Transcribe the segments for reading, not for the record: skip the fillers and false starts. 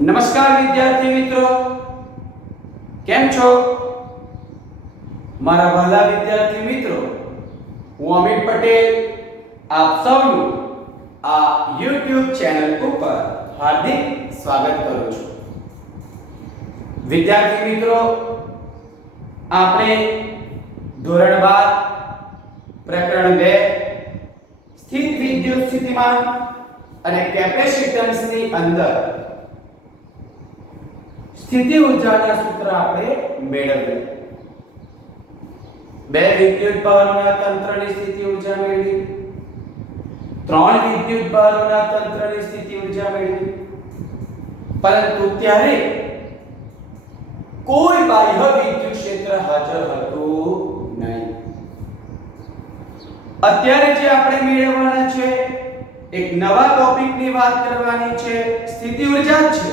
નમસ્કાર વિદ્યાર્થી મિત્રો, કેમ છો? મારા વહાલા વિદ્યાર્થી મિત્રો, હું અમિત પટેલ આપ સૌનું આ YouTube ચેનલ ઉપર હાર્દિક સ્વાગત કરું છું. વિદ્યાર્થી મિત્રો, આપણે ધોરણ 12 પ્રકરણ 2 સ્થિત વિદ્યુત સ્થિતિમાન અને કેપેસિટન્સની અંદર સ્થિતિ ઊર્જાના સૂત્ર આપણે મેળવ્યા. બે વિદ્યુત ભારોના તંત્રની સ્થિતિ ઊર્જા મેળવી, ત્રણ વિદ્યુત ભારોના તંત્રની સ્થિતિ ઊર્જા મેળવી, પરંતુ ત્યારે કોઈ બાહ્ય વિદ્યુત ક્ષેત્ર હાજર હતું નહીં. અત્યારે જે આપણે મેળવવાના છે, એક નવા ટોપિકની વાત કરવાની છે, સ્થિતિ ઊર્જા જ છે,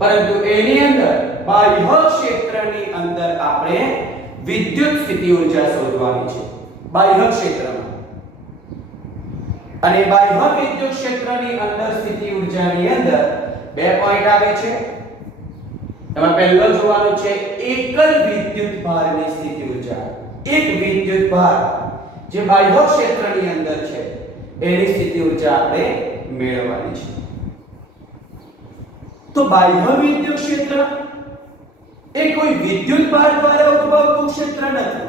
પરંતુ એની અંદર બાહ્ય ક્ષેત્રની અંદર આપણે વિદ્યુત સ્થિતિ ઊર્જા શોધવાની છે. બાહ્ય ક્ષેત્રમાં અને બાહ્ય વિદ્યુત ક્ષેત્રની અંદર સ્થિતિ ઊર્જાની અંદર બે પોઈન્ટ આવે છે. એમાં પહેલો જોવાનું છે એકલ વિદ્યુત ભારની સ્થિતિ ઊર્જા. એક વિદ્યુત ભાર જે બાહ્ય ક્ષેત્રની અંદર છે એની સ્થિતિ ઊર્જા આપણે મેળવવાની છે. તો બાહ્ય વિદ્યુત ક્ષેત્ર એ કોઈ વિદ્યુત ભાર દ્વારા ઉદ્ભવતું ક્ષેત્ર નથી.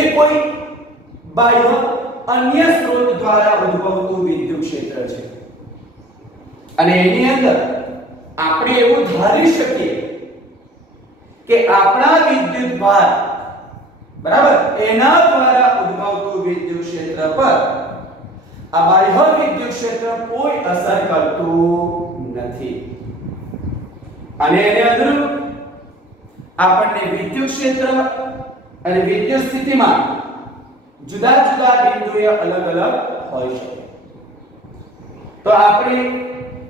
એ કોઈ બાહ્ય અન્ય સ્ત્રોત દ્વારા ઉદ્ભવતું વિદ્યુત ક્ષેત્ર છે. અને એની અંદર આપણે એવું ધારી શકીએ કે આપણા વિદ્યુત ભાર બરાબર એના દ્વારા ઉદ્ભવતું વિદ્યુત ક્ષેત્ર પર આ બાહ્ય વિદ્યુત ક્ષેત્ર કોઈ અસર કરતું નથી. અને એને અનુરૂપ આપણને વિદ્યુત ક્ષેત્ર અને વિદ્યુત સ્થિતિમાન જુદા જુદા બિંદુએ અલગ અલગ હોઈ શકે. તો આપણે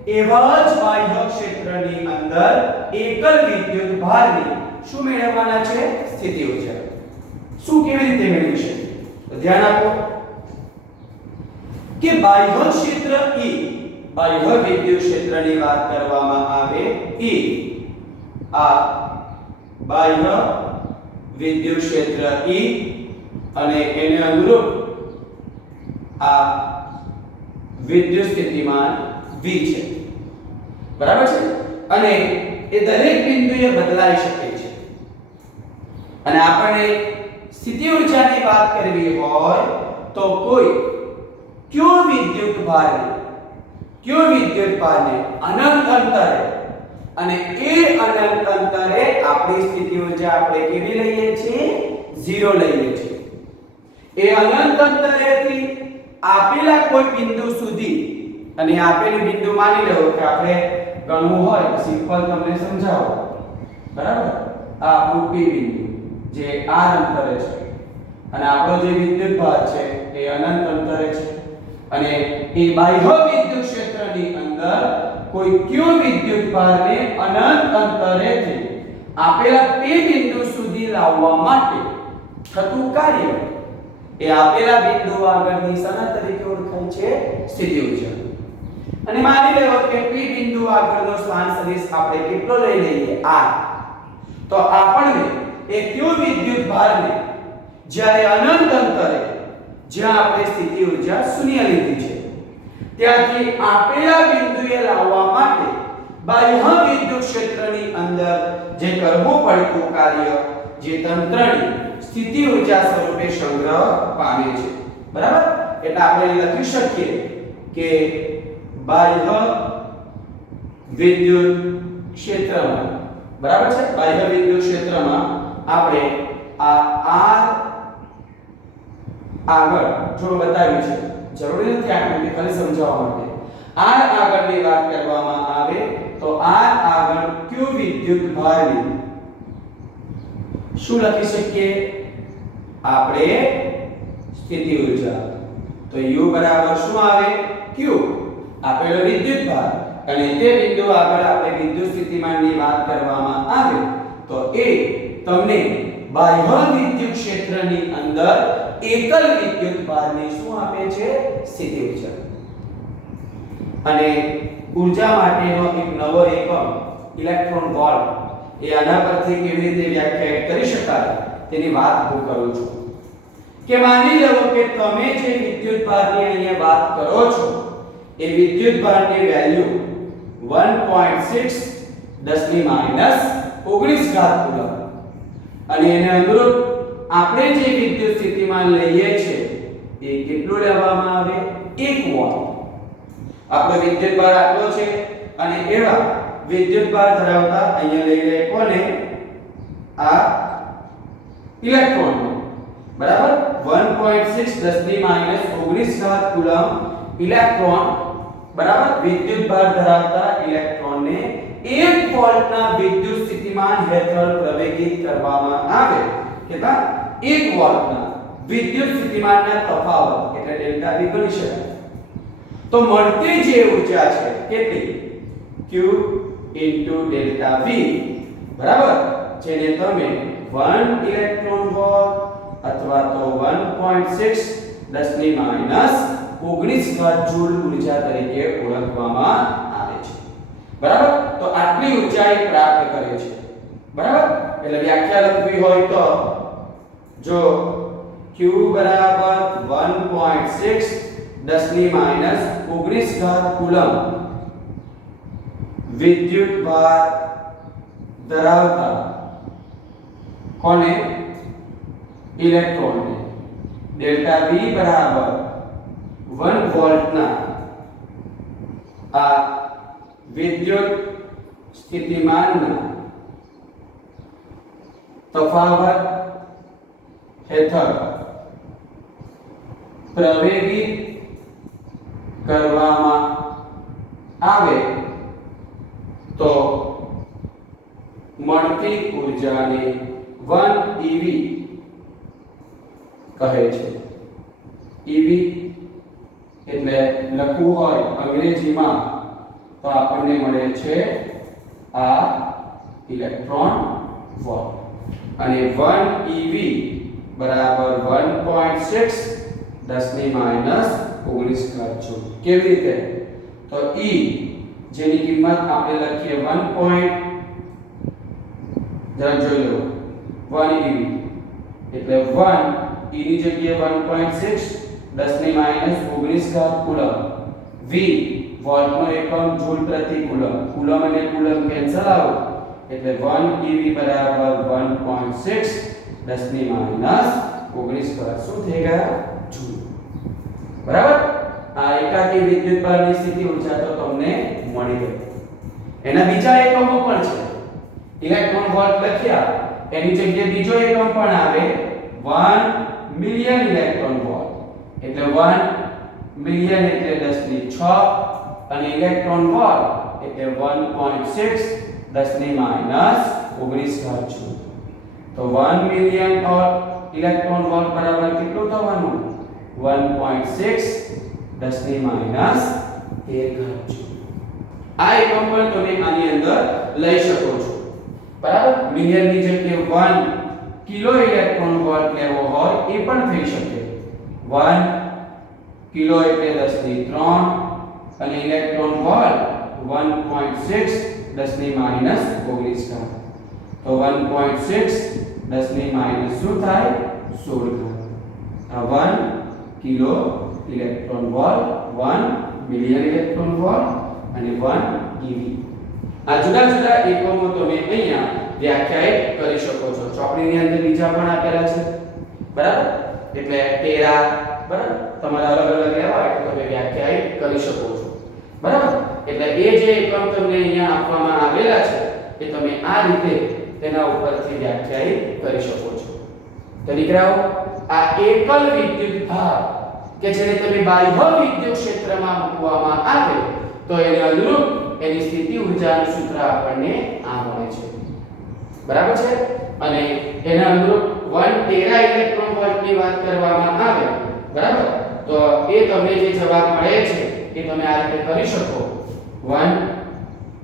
એવા જ બાહ્ય ક્ષેત્રની અંદર એકલ વિદ્યુત ભારની શું મેળવવાના છે? સ્થિતિ ઊર્જા. શું કેવી રીતે મેળવી શકીએ? તો ધ્યાન આપો કે બાહ્ય ક્ષેત્ર E, બાહ્ય વિદ્યુત ક્ષેત્રની વાત કરવામાં આવે E, આ બાહ્ય વિદ્યુત ક્ષેત્ર E અને એને અનુરૂપ આ વિદ્યુત સ્થિતિમાન V છે. બરાબર છે? અને એ દરેક બિંદુએ બદલાઈ શકે છે. અને આપણે સ્થિતિ ઊર્જાની વાત કરવી હોય તો કોઈ કયો વિદ્યુત ભારને અનંત અંતરે અને એ અનંત અંતરે આપણી સ્થિતિ ઊર્જા આપણે કેવી લઈએ છીએ? 0 લઈએ છીએ. એ અનંત અંતરેથી આપેલા કોઈ બિંદુ સુધી, અને આપેલું બિંદુ માની લો કે આપણે ગણવું હોય તો સિમ્પલ તમને સમજાવો. બરાબર? આ આપણું P બિંદુ જે r અંતરે છે અને આપણો જે વિદ્યુત ભાર છે એ અનંત અંતરે છે. અને એ બાહ્ય વિદ્યુત ક્ષેત્રની અંદર કોઈ કયો વિદ્યુત ભારને અનંત અંતરેથી આપેલા P બિંદુ સુધી લાવવા માટે થતું કાર્ય એ આપેલા બિંદુ આગળની શેના તરીકે ઓળખાય છે? સ્થિતિ ઊર્જા. અને માની લો કે P બિંદુ આગળનો સ્થાન સદિશ આપણે કેટલો લઈ લઈએ? r. તો આપણને એ કયો વિદ્યુત ભારને જ્યારે અનંત અંતરે જ્યાં આપણે સ્થિતિ ઊર્જા શૂન્ય લીધી છે ત્યાંથી આપેલા બિંદુએ લાવવા માટે બાહ્ય વિદ્યુત ક્ષેત્રની અંદર જે કરવું પડતું કાર્ય જે તંત્રની સ્થિતિ ઊર્જા સ્વરૂપે સંગ્રહ પામે છે. બરાબર? એટલે આપણે લખી શકીએ કે બાહ્ય વિદ્યુત ક્ષેત્રમાં, બરાબર છે, બાહ્ય વિદ્યુત ક્ષેત્રમાં આપણે આ r આગળ જો બતાવ્યું છે, જરૂરી નથી આકૃતિ, ખાલી સમજાવવા માટે. r આગળની વાત કરવામાં આવે તો r આગળ કયો વિદ્યુત ભારની શું લખી શકીએ? આપણે સ્થિતિ ઊર્જા. તો u બરાબર શું આવે? q, આપેલો વિદ્યુત ભાર, અને તે બિંદુ આગળ આપણે વિદ્યુત સ્થિતિમાનની વાત કરવામાં આવે તો એ તમને બાહ્ય વિદ્યુત ક્ષેત્રની અંદર એકલ વિદ્યુત ભારને શું આપે છે? સ્થિતિ ઊર્જા. અને ઊર્જા માટેનો એક નવો એકમ ઇલેક્ટ્રોન વોલ્ટ એ આના પરથી કેવી રીતે વ્યાખ્યાયિત કરી શકાય તેની વાત હું કરું છું કે માની લો કે તમે જે વિદ્યુત ભારની અહીંયા વાત કરો છો એ વિદ્યુત ભારની વેલ્યુ 1.6 10 ની માઈનસ 19 ઘાત કુલમ અને એને અનુરૂપ આપણે જે વિદ્યુત સ્થિતિમાન લઈએ છીએ એ કેટલું લેવામાં આવે 1 વોલ્ટ આપણો વિદ્યુત ભાર આટલો છે અને એવા વિદ્યુત ભાર ધરાવતા અહીંયા લઈ લે કોને આ ઇલેક્ટ્રોન બરાબર 1.6 10 ની માઈનસ 19 ઘાત કુલમ ઇલેક્ટ્રોન બરાબર વિદ્યુત ભાર ધરાવતા ઇલેક્ટ્રોનને 1 વોલ્ટના વિદ્યુત સ્થિતિમાન હેઠળ પ્રવેગિત કરવામાં આવે કેટલા 1 વોલ્ટના વિદ્યુત સ્થિતિમાનના તફાવત એટલે ડેલ્ટા V ગણી શકાય તો મળતી જે ઊર્જા છે કેટલી Q ડેલ્ટા V બરાબર જેને તમે 1 ઇલેક્ટ્રોન વોલ્ટ અથવા તો 1.6 10 ની માઈનસ 19 ઘાત જૂલ ઊર્જા તરીકે ઓળખવામાં આવે છે બરાબર તો આટલી ઊર્જા એ પ્રાપ્ત કરે છે બરાબર એટલે વ્યાખ્યા લખવી હોય તો જો Q બરાબર 1.6 10 ની માઈનસ 19 ઘાત કુલમ વિદ્યુત ભાર ધરાવતા કોને ઇલેક્ટ્રોન ડેલ્ટા V બરાબર 1 વોલ્ટના આ વિદ્યુત સ્થિતિમાનના તફાવત હેઠળ પ્રવેગિત કરવામાં આવે તો મળતી ઊર્જાને 1 eV કહે છે eV એટલે લખવું હોય અંગ્રેજીમાં તો આપણને મળે છે આ ઇલેક્ટ્રોન વોલ્ટ અને 1 eV બરાબર 1.6 10 ની માઈનસ 19 ઘાત જૂલ કેવી રીતે તો E જેની કિંમત આપણે લખીએ 1. જરા જોઈ લો 1 eV એટલે 1 e ની જગ્યાએ 1.6 10 ની માઈનસ 19 ઘાત કુલમ V વોલ્ટનો એકમ જૂલ પ્રતિ કુલમ કુલમ અને કુલમ કેન્સલ આવો એટલે 1 eV બરાબર 1.6 10 ની માઈનસ 19 ઘાત શું થઈ ગયા જૂલ બરાબર આ એકાકી વિદ્યુત ભારની સ્થિતિ ઊર્જા તો તમને મળી ગઈ એના બીજા એકમો પણ છે ઇલેક્ટ્રોન વોલ્ટ લખ્યા એની જગ્યાએ બીજો એકમ પણ આવે 1 મિલિયન ઇલેક્ટ્રોન વોલ્ટ એટલે 1 મિલિયન એટલે 10 ની 6 અને ઇલેક્ટ્રોન વોલ્ટ એટલે 1.6 10 ની માઈનસ 19 ઘાત જૂલ તો 1 મિલિયન ઇલેક્ટ્રોન વોલ્ટ બરાબર કેટલું થવાનું 1.6 10 ની માઈનસ 1 ઘાત જૂલ આ એકમ પણ તમે આની અંદર લઈ શકો છો બરાબર મિલિયન ની જગ્યાએ 1 કિલો ઇલેક્ટ્રોન વોલ્ટ લેવો હોય એ પણ થઈ શકે 1 કિલો એટલે 10 ની 3 અને ઇલેક્ટ્રોન વોલ્ટ 1.6 10 ની માઈનસ 19 ઘાત તો 1.6 10 ની માઈનસ શું થાય 16 ઘાત આ 1 kilo electron volt 1 million electron volt અને 1 eV આ જુદા જુદા એકમો તમે અહીંયા વ્યાખ્યાયિત કરી શકો છો ચોપડીની અંદર બીજા પણ આપેલા છે બરાબર એટલે ટેરા બરાબર તમારે અલગ અલગ લેવા હોય તો તમે વ્યાખ્યાયિત કરી શકો છો બરાબર એટલે એ જે એકમ તમને અહીંયા આપવામાં આવેલા છે એ તમે આ રીતે તેના ઉપરથી વ્યાખ્યાયિત કરી શકો છો તો દીકરાઓ આ એકલ વિદ્યુત ભાર કે જેને તમે બાહ્ય વિદ્યુત ક્ષેત્રમાં મૂકવામાં આવે તો એને અનુરૂપ એની સ્થિતિ ઊર્જાનું સૂત્ર આપણને આ મળે છે બરાબર છે અને એના અનુરૂપ 1 ટેરા ઇલેક્ટ્રોન વોલ્ટની વાત કરવામાં આવે બરાબર તો એ તમને જે જવાબ મળે છે એ તમે આ રીતે કરી શકો 1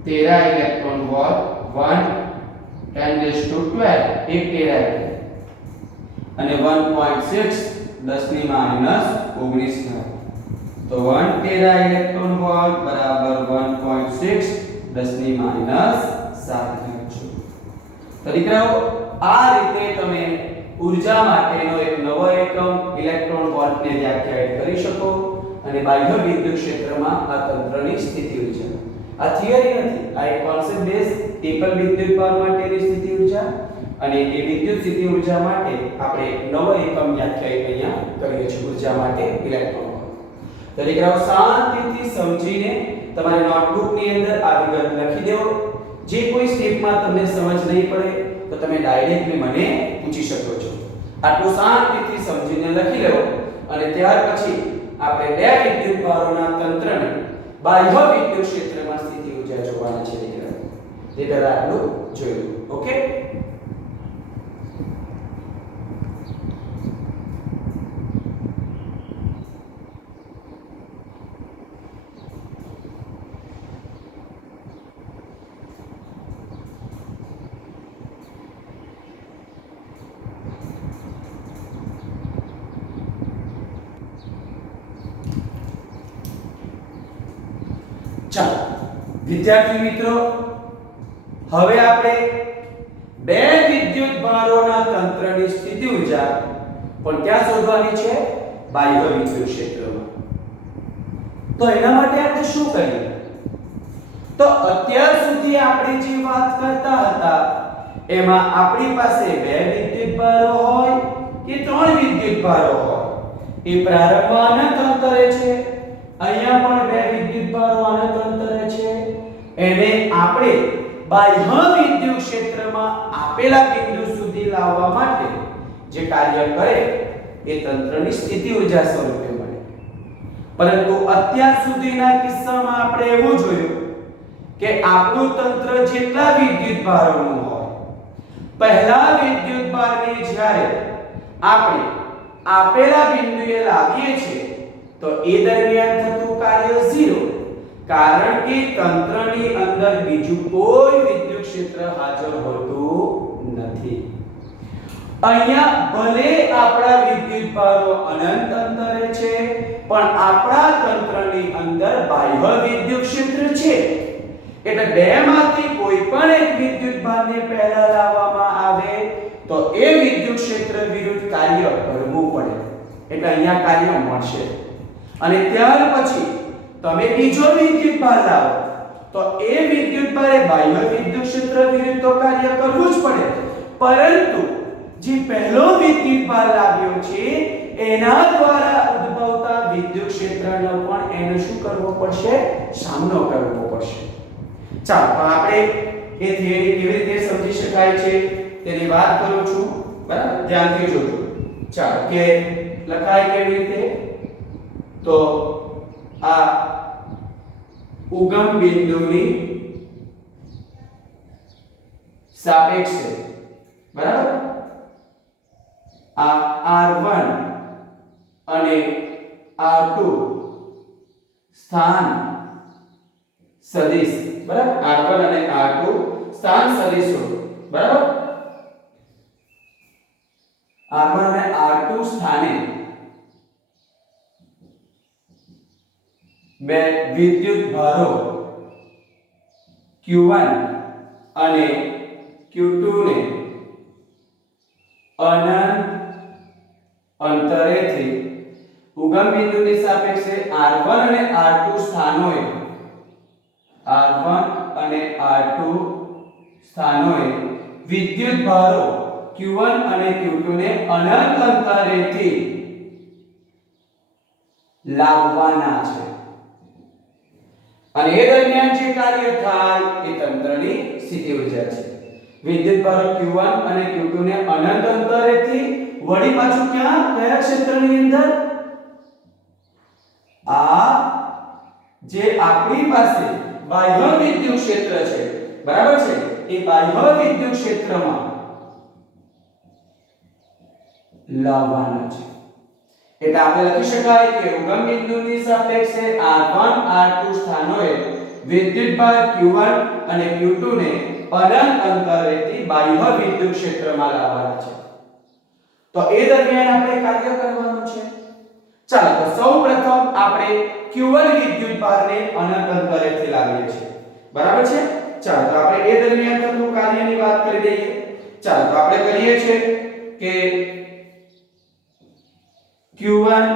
ટેરા ઇલેક્ટ્રોન વોલ્ટ 1 10⁻12 1 ટેરા અને 1.6 10 ની માઈનસ 19 ઘાત તો 1 ટેરા ઇલેક્ટ્રોન વોલ્ટ બરાબર 1.6 6 10 ની -7 લખજો। તો દીકરાઓ આ રીતે તમે ઊર્જા માટેનો એક નવો એકમ ઇલેક્ટ્રોન વોલ્ટને વ્યાખ્યાયિત કરી શકો અને બાહ્ય વિદ્યુત ક્ષેત્રમાં આ તંત્રની સ્થિતિ ઊર્જા, આ થિયરી નથી, આ એક કોન્સેપ્ટ બેઝ એકલ વિદ્યુત ભાર માટેની સ્થિતિ ઊર્જા અને એ વિદ્યુત સ્થિતિ ઊર્જા માટે આપણે નવો એકમ વ્યાખ્યાયિત અહીંયા કરીએ છીએ ઊર્જા માટે ઇલેક્ટ્રોન વોલ્ટ। તો દીકરાઓ શાંતિથી સમજીને તમારી નોટબુકની અંદર આ વિગત લખી દેવો। જે કોઈ સ્ટેપમાં તમને સમજ નહીં પડે તો તમે ડાયરેક્ટલી મને પૂછી શકો છો। આટલું શાંતિથી સમજીને લખી લેવો અને ત્યાર પછી આપણે બે વિદ્યુત ભારોના તંત્રને બાહ્ય વિદ્યુત ક્ષેત્રમાં સ્થિતિ ઊર્જા જોવાના છે દીકરાઓ। તે પહેલા આટલું જોયું, ઓકે? ચાલો વિદ્યાર્થી મિત્રો, હવે આપણે બે વિદ્યુત ભારોના તંત્રની સ્થિતિ ઊર્જા પણ ક્યાં શોધવાની છે? બાહ્ય વિદ્યુત ક્ષેત્રમાં। તો એના માટે આપણે શું કરીએ? તો અત્યાર સુધી આપણે જે વાત કરતા હતા એમાં આપણી પાસે બે વિદ્યુત ભારો હોય કે ત્રણ વિદ્યુત ભારો હોય, એ પ્રારંભમાં અનંત અંતરે છે, અહીંયા પણ બે વિદ્યુત ભારો અનંત અંતરે છે, એને આપણે બાહ્ય વિદ્યુત ક્ષેત્રમાં આપેલા બિંદુ સુધી લાવવા માટે જે કાર્ય કરે એ તંત્રની સ્થિતિ ઊર્જા સ્વરૂપે મળે। પરંતુ અત્યાર સુધીના કિસ્સામાં આપણે એવું જોયું કે આપણું તંત્ર જેટલા વિદ્યુત ભારોનું હોય, પહેલા વિદ્યુત ભારને જ્યારે આપણે આપેલા બિંદુએ લાવીએ છીએ તો એ દરમિયાન થતું કાર્ય 0, કારણ કે તંત્રની અંદર બીજું કોઈ વિદ્યુત ક્ષેત્ર હાજર હોતું નથી। અહીંયા ભલે આપણા વિદ્યુત ભારો અનંત અંતરે છે પણ આપણા તંત્રની અંદર બાહ્ય વિદ્યુત ક્ષેત્ર છે, એટલે બેમાંથી કોઈ પણ એક વિદ્યુત ભારને પહેલા લાવવામાં આવે તો એ વિદ્યુત ક્ષેત્ર વિરુદ્ધ કાર્ય કરવું પડે, એટલે અહીંયા કાર્ય મળશે। અને ત્યાર પછી તમે બીજો વિદ્યુત ભાર લાવો તો એ વિદ્યુત ભારે બાહ્ય વિદ્યુત ક્ષેત્ર વિરુદ્ધ તો કાર્ય કરવું જ પડે, પરંતુ જે પહેલો વિદ્યુત ભાર લાવ્યો છે એના દ્વારા ઉદ્ભવતા વિદ્યુત ક્ષેત્રનો પણ એને શું કરવો પડશે? સામનો કરવો પડશે। ચાલો તો આપણે એ થિયરી કેવી રીતે સમજી શકાય છે તેની વાત કરું છું, બરાબર? ધ્યાનથી જોજો। ચાલો કે લખાય કેવી રીતે? તો આ ઉગમ બિંદુની સાપેક્ષે, બરાબર, આ r1 અને r2 સ્થાન સદિશ, બરાબર, r1 અને r2 સ્થાન સદિશો, બરાબર, r1 અને r2 સ્થાને બે વિદ્યુત ભારો q1 અને q2 ને અનંત અંતરેથી ઉગમ બિંદુની સાપેક્ષે r1 અને r2 સ્થાનોએ વિદ્યુત ભારો q1 અને q2 ને અનંત અંતરેથી લાવવાના છે, અને એ દરમિયાન જે કાર્ય થાય એ તંત્રની સ્થિતિ ઊર્જા છે। વિદ્યુત ભારો q1 અને q2 ને અનંત અંતરેથી વળી પાછું ક્યાં, કયા ક્ષેત્રની અંદર? આ જે આપણી પાસે બાહ્ય વિદ્યુત ક્ષેત્ર છે, બરાબર છે, એ બાહ્ય વિદ્યુત ક્ષેત્રમાં લાવવાના છે। એટલે આપણે લખી શકાય કે ઉગમ બિંદુની સાપેક્ષે r1 r2 સ્થાનોએ વિદ્યુત ભાર q1 અને q2 ને અનંત અંતરેથી બાહ્ય વિદ્યુત ક્ષેત્રમાં લાવવાના છે, તો એ દરમિયાન આપણે કાર્ય કરવાનું છે। ચાલો તો સૌપ્રથમ આપણે q1 વિદ્યુત ભારને અનંત અંતરેથી લાવીએ છીએ, બરાબર છે? ચાલો તો આપણે એ દરમિયાન થતું કાર્યની વાત કરી દઈએ. ચાલો તો આપણે કરીએ છીએ કે Q1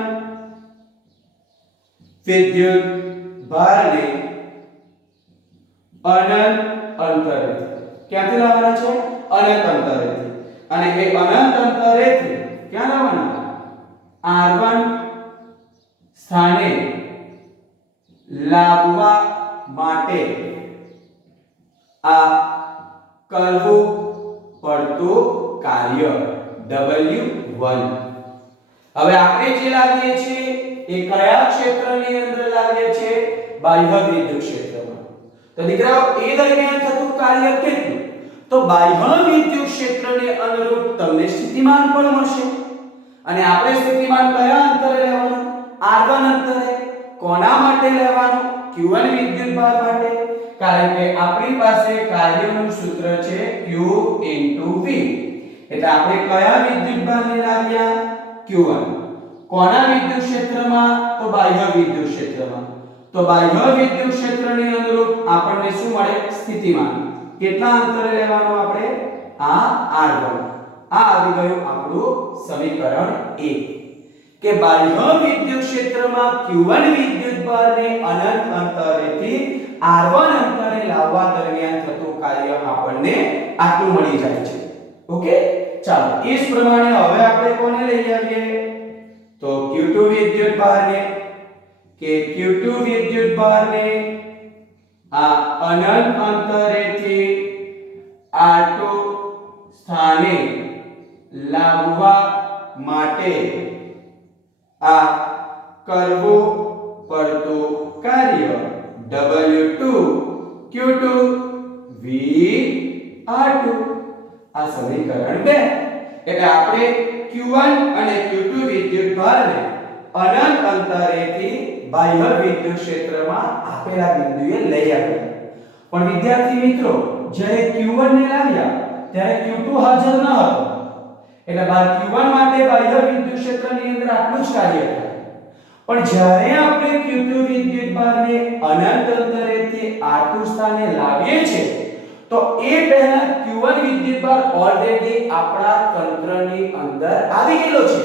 વિદ્યુત ભારને અનંત અંતરેથી ક્યાંથી લાવવાના છે? અનંત અંતરેથી. અને એ અનંત અંતરેથી ક્યાં લાવવાના? R1 સ્થાને લાવવા માટે આ કરવું પડતું કાર્ય W1. હવે આપણે જે લાવીએ છીએ એ કયા ક્ષેત્રની અંદર લાવીએ છીએ? બાહ્ય વિદ્યુત ક્ષેત્રમાં. તો દીકરાઓ એ દરમિયાન થતું કાર્ય કેટલું? તો બાહ્ય વિદ્યુત ક્ષેત્રને અનુરૂપ તમને સ્થિતિમાન પણ મળશે. અને આપણે સ્થિતિમાન કયા અંતરે લેવાનું? R1 અંતરે. કોના માટે લેવાનું? Q1 વિદ્યુત ભાર માટે. કારણ કે આપણી પાસે કાર્યનું સૂત્ર છે Q * V. એટલે આપણે કયા વિદ્યુત ભારને લાવ્યા? Q1. કોના વિદ્યુત ક્ષેત્રમાં? તો બાહ્ય વિદ્યુત ક્ષેત્રમાં. તો બાહ્ય વિદ્યુત ક્ષેત્રની અનુરૂપ આપણને શું મળે? સ્થિતિમાન. કેટલા અંતરે લેવાનું આપણે? આ R1. આ આવી ગયું આપણું સમીકરણ 1 કે બાહ્ય વિદ્યુત ક્ષેત્રમાં Q1 વિદ્યુત ભારને અનંત અંતરેથી R1 અંતરે લાવવા દરમિયાન થતું કાર્ય આપણને આટલું મળી જાય છે. ઓકે? ચાલો એ જ પ્રમાણે હવે આપણે કોને લઈ આવીએ? તો Q2 વિદ્યુત ભારને કે Q2 વિદ્યુત ભારને આ અનંત અંતરેથી R2 સ્થાને લાવવા માટે આ કરવું પડતું કાર્ય W2 Q2 V R2. આ સમીકરણ 2. એટલે આપણે Q1 અને Q2 વિદ્યુત ભારને અનંત અંતરેથી બાહ્ય વિદ્યુત ક્ષેત્રમાં આપેલા બિંદુએ લઈ આવ્યા. પણ વિદ્યાર્થી મિત્રો જ્યારે Q1 ને લાવ્યા ત્યારે Q2 હાજર ન હતો. એટલે Q1 માટે બાહ્ય વિદ્યુત ક્ષેત્રની અંદર આટલું જ કાર્ય થાય. પણ જ્યારે આપણે Q2 વિદ્યુત ભારને અનંત અંતરેથી R2 સ્થાને લાવીએ છીએ તો એ પહેલા Q1 વિદ્યુત ભાર ઓલરેડી આપણા તંત્રની અંદર આવી ગયેલો છે.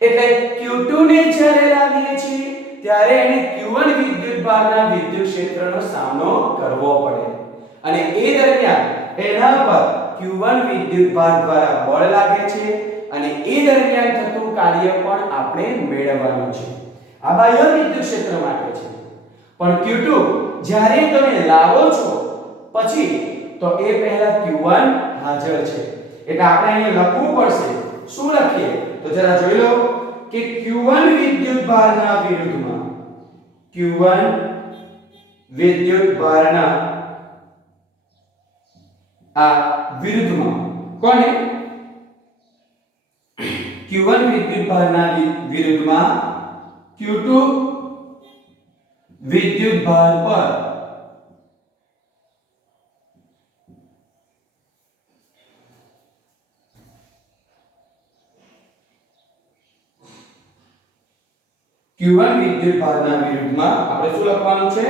એટલે Q2 ને જ્યારે લાવીએ છીએ ત્યારે એને Q1 વિદ્યુત ભારના વિદ્યુત ક્ષેત્રનો સામનો કરવો પડે. અને એ દરમિયાન એના પર Q1 વિદ્યુત ભાર દ્વારા બળ લાગે છે અને એ દરમિયાન થતું કાર્ય પણ આપણે મેળવવાનું છે. આ બાહ્ય વિદ્યુત ક્ષેત્ર માટે છે. પણ Q2 જ્યારે તમે લાવો છો પછી તો એ પહેલા Q1 હાજર છે. એટલે આપણે અહીં લખવું પડશે. શું લખીએ? તો જરા જોઈ લો કે Q1 વિદ્યુત ભારના વિરુદ્ધમાં Q1 વિદ્યુત ભારના આ વિરુદ્ધમાં કોને? Q1 વિદ્યુત ભારના વિરુદ્ધમાં Q2 વિદ્યુત ભાર પર Q1 વિદ્યુત ભારના વિરુદ્ધમાં આપણે શું લખવાનું છે?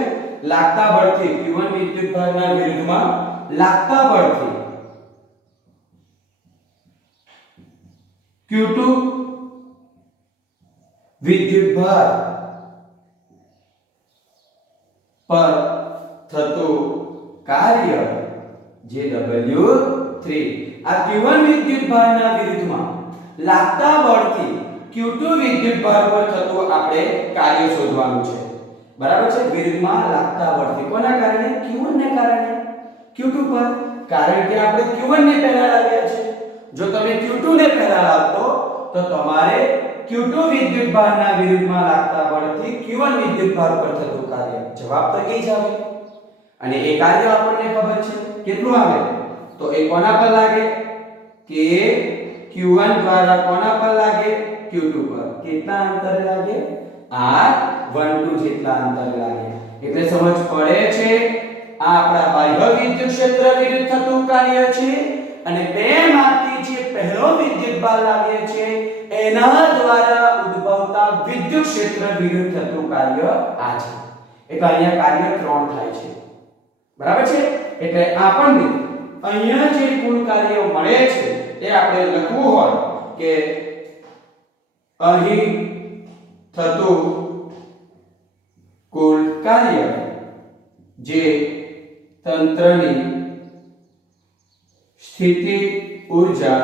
લાગતા બળથી Q1 વિદ્યુત ભારના વિરુદ્ધમાં લાગતા બળથી Q2 વિદ્યુત ભાર પર થતું કાર્ય જે W3. આ Q1 વિદ્યુત ભારના વિરુદ્ધમાં લાગતા બળથી Q2 વિદ્યુત ભાર પર થતું આપણે કાર્ય શોધવાનું છે. બરાબર છે? વિરુદ્ધમાં લાગતા બળથી કોના કારણે? Q1 ને કારણે. Q2 પર કારણ કે આપણે Q1 ને પહેલા લાવ્યા છે. જો તમે Q2 ને પહેલા લાવતો તો તમારે Q2 વિદ્યુત ભારના વિરુદ્ધમાં લાગતા બળથી Q1 વિદ્યુત ભાર પર થતું કાર્ય. જવાબ તો એ જ આવે. અને એ કાર્ય આપણને ખબર છે કેટલું આવે? તો એ કોના પર લાગે? કે Q1 દ્વારા કોના પર લાગે? Q2 પર. કેટલા અંતરે લાગે? R12 જેટલા અંતરે લાગે. એટલે સમજ પડે છે આ આપણા બાહ્ય વિદ્યુત ક્ષેત્ર વિરુદ્ધ થતું કાર્ય છે અને બેમાંથી જે પહેલો વિદ્યુત ભાર લાવીએ છીએ એના દ્વારા ઉદ્ભવતા વિદ્યુત ક્ષેત્ર વિરુદ્ધ થતું કાર્ય આ છે. એટલે અહીંયા કાર્ય 3 થાય છે. બરાબર છે? એટલે આપણને અહીંયા જે કુલ કાર્ય મળે છે એ આપણે લખવું હોય કે અહીં થતું કુલ કાર્ય જે તંત્રની સ્થિતિ ઊર્જા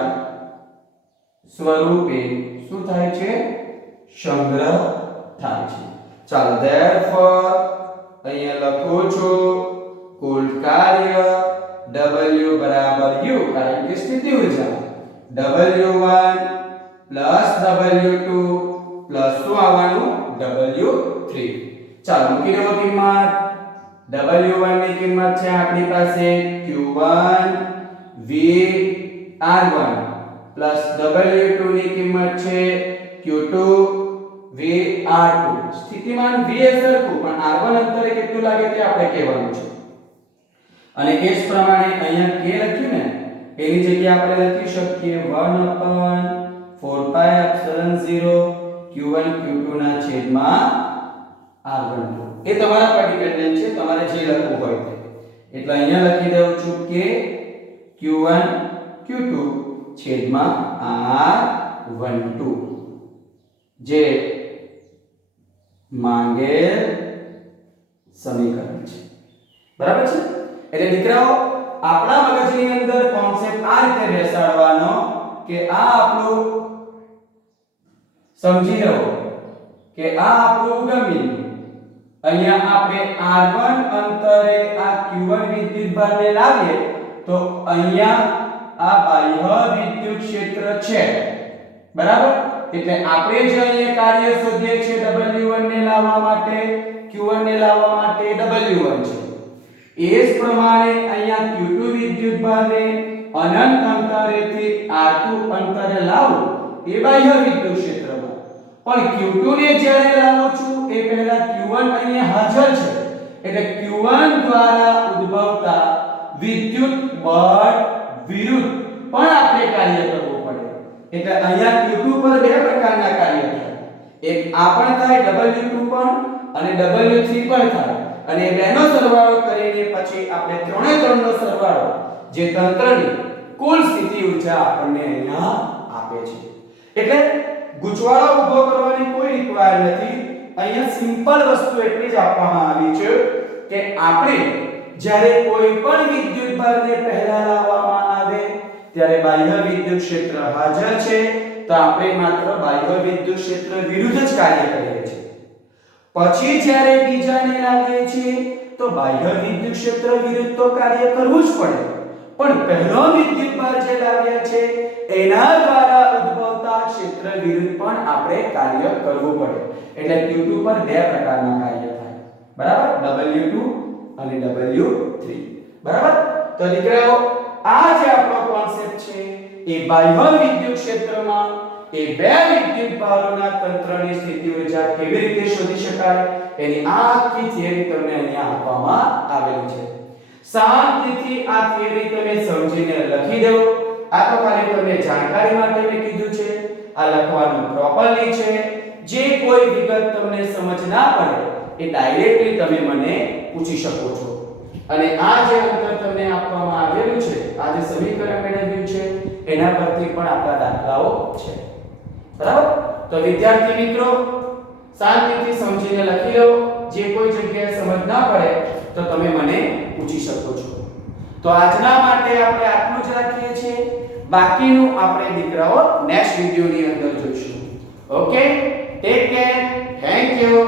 સ્વરૂપે શું થાય છે? સંગ્રહ થાય છે. ચાલો therefore અહીંયા લખો છો કુલ કાર્ય W બરાબર U કારણ કે સ્થિતિ ઊર્જા W1 W2 પ્લસ શું આવવાનું W3. ચાલો મૂકી દો કિંમત. W1 ની કિંમત છે આપણી પાસે Q1 VR1 પ્લસ W2 ની કિંમત છે Q2 VR2. સ્થિતિમાન V એ સરખું પણ R1 અંતરે કેટલું લાગે તે આપણે કહેવાનું છે. અને એ જ પ્રમાણે અહીંયા k લખ્યું ને એની જગ્યાએ આપણે લખી શકીએ 1/4π0 Q1 Q2 ના છેદમાં R12. એ તમારા પર ડિપેન્ડન્ટ છે, તમારે જે લખવું હોય તે. એટલે અહીંયા લખી દઉં છું કે Q1 Q2 છેદમાં R12 જે માંગેલ સમીકરણ છે. બરાબર છે? એટલે દીકરાઓ આપણા મગજની અંદર કોન્સેપ્ટ આ રીતે બેસાડવાનો કે આ આપણું સમજી લો કે આ આપણું ઉગમ બિંદુ. અહીંયા આપણે R1 અંતરે આ Q1 વિદ્યુતભારને લાવીએ તો અહીંયા આ બાહ્ય વિદ્યુત ક્ષેત્ર છે. બરાબર? એટલે આપણે જે અહીંયા કાર્ય શોધીએ છીએ W1 ને લાવવા માટે Q1 ને લાવવા માટે W1 છે. એ જ પ્રમાણે અહીંયા Q2 વિદ્યુતભારને અનંત અંતરેથી R2 અંતરે લાવો એ બાહ્ય વિદ્યુત ક્ષેત્રમાં. પણ Q2 ને જ્યારે લાવું છું એ પહેલા Q1 અહીંયા હાજર છે એટલે Q1 દ્વારા ઉદ્ભવતા વિદ્યુત બળ વિરુદ્ધ પણ આપણે કાર્ય કરવું પડે. એટલે અહીંયા Q2 પર બે પ્રકારના કાર્ય થાય. એક આ પણ થાય W2 પણ અને W3 પણ થાય. અને બેનો સરવાળો કરીને પછી આપણે ત્રણે ત્રણનો સરવાળો જે તંત્રની કુલ સ્થિતિ ઊર્જા આપણને અહીંયા આપે છે. એટલે ગૂંચવાડો ઊભો કરવાની કોઈ રિક્વાયર નથી. અહીંયા સિમ્પલ વસ્તુ એટલી જ આપવામાં આવી છે કે આપણે જ્યારે કોઈ પણ વિદ્યુતભારને પહેલા લાવવામાં આવે ત્યારે બાહ્ય વિદ્યુત ક્ષેત્ર હાજર છે તો આપણે માત્ર બાહ્ય વિદ્યુત ક્ષેત્ર વિરુદ્ધ જ કાર્ય કરીએ છીએ. પછી જ્યારે બીજાને લાવીએ છીએ તો બાહ્ય વિદ્યુત ક્ષેત્ર વિરુદ્ધ તો કાર્ય કરવું જ પડે. પણ પહેલો વિદ્યુતભાર જે લાવ્યા છે એના દ્વારા ઉદ્ભવતા ક્ષેત્ર વિરુદ્ધ પણ આપણે કાર્ય કરવું પડે. એટલે Q2 પર બે પ્રકારના કાર્ય થાય. બરાબર? W2 અને W3. બરાબર? તો દીકરાઓ આ જે આપણો કોન્સેપ્ટ છે એ બાહ્ય વિદ્યુત ક્ષેત્રમાં એ બે વિદ્યુતભારોના તંત્રની સ્થિતિ ઊર્જા કેવી રીતે શોધી શકાય એની આખી થિયરી તમને અહીંયા આપવામાં આવેલી છે. શાંતિથી આ થિયરી તમે સમજીને લખી દો. આ તો ખાલી તમને જાણકારી માટે મેં કીધું છે. આ લખવાનું પ્રોપરલી છે. જે કોઈ વિગત તમને સમજ ના પડે એ ડાયરેક્ટલી તમે મને પૂછી શકો છો. અને આ જે અંતર તમને આપવામાં આવેલું છે, આ જે સમીકરણ મેળવ્યું છે એના પરથી પણ આપણા દાખલાઓ છે. બરાબર? તો વિદ્યાર્થી મિત્રો શાંતિથી સમજીને લખી લો. જે કોઈ જગ્યાએ સમજ ના પડે તો તમે મને પૂછી શકો છો. તો આજના માટે આપણે આટલું જ રાખીએ છીએ. બાકીનું આપણે દીકરાઓ નેક્સ્ટ વિડિયોની અંદર જોઈશું. Okay, take care, thank you.